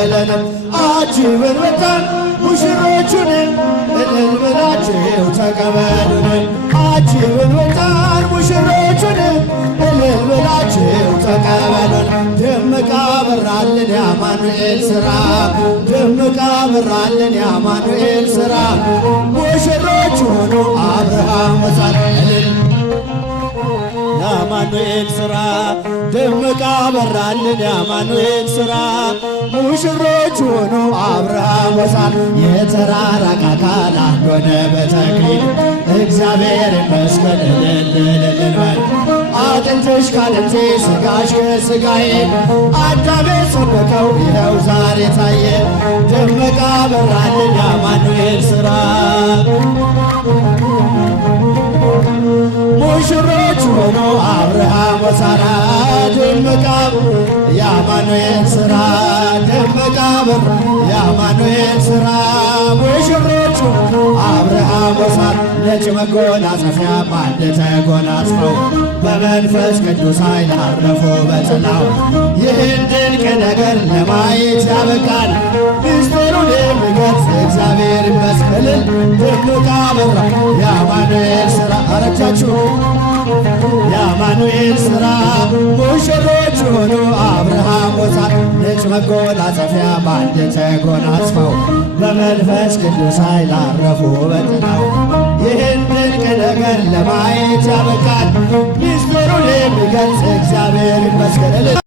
ተቀበለን። አጅበን መጣን ሙሽሮቹንም እልል ብላችሁ ተቀበሉን። አጅበን መጣን ሙሽሮቹንም እልል ብላችሁ ተቀበሉን። ደምቃ በራልን የአማኑኤል ሥራ ደምቃ በራልን የአማኑኤል ሥራ ሙሽሮች ሆኑ አብርሃም ወሳን እልል የአማኑኤል ሥራ ደምቃ በራልን የአማኑኤል ሥራ ሙሽሮች ሆኑ አብርሃም ወሳን የተራራቀ አካል አንድ ሆነ በተክሊል እግዚአብሔር ይመስገን እልል እልል በል አጥንትሽ ካጥንቴ ሥጋሽ ከሥጋዬ አዳሜ ሰበከው ይኸው ዛሬ ታየ ደምቃ በራልን የአማኑኤል ሥራ ሙሽሮች ሆኖ አብርሃም ወሳራ ደምቃ የአማኑኤል ሥራ ደምቃ የአማኑኤል ሥራ ሙሽሮች ሆኖ አብርሃም ወሳራ ነጭ መጎናጸፊያ በአንድ ተጎናጽፈው በመንፈስ ቅዱስ ኃይል አረፉ በጥላው ይህን ድንቅ ነገር ለማየት ያበቃል ምስጢሩን የሚገልጽ እግዚአብሔር ይመስገን ደምቃ በራ የአማኑኤል ሥራ አረጃችሁ የአማኑኤል ሥራ ሙሽሮች ሆኑ አብርሃም ወሳራ ነጭ መጎናጸፊያ በአንድ ተጎናጽፈው በመንፈስ ቅዱስ ኃይል አረፉ በጥላው ይህን ድንቅ ነገር ለማየት ያበቃል ምስጢሩን የሚገልጽ እግዚአብሔር ይመስገን።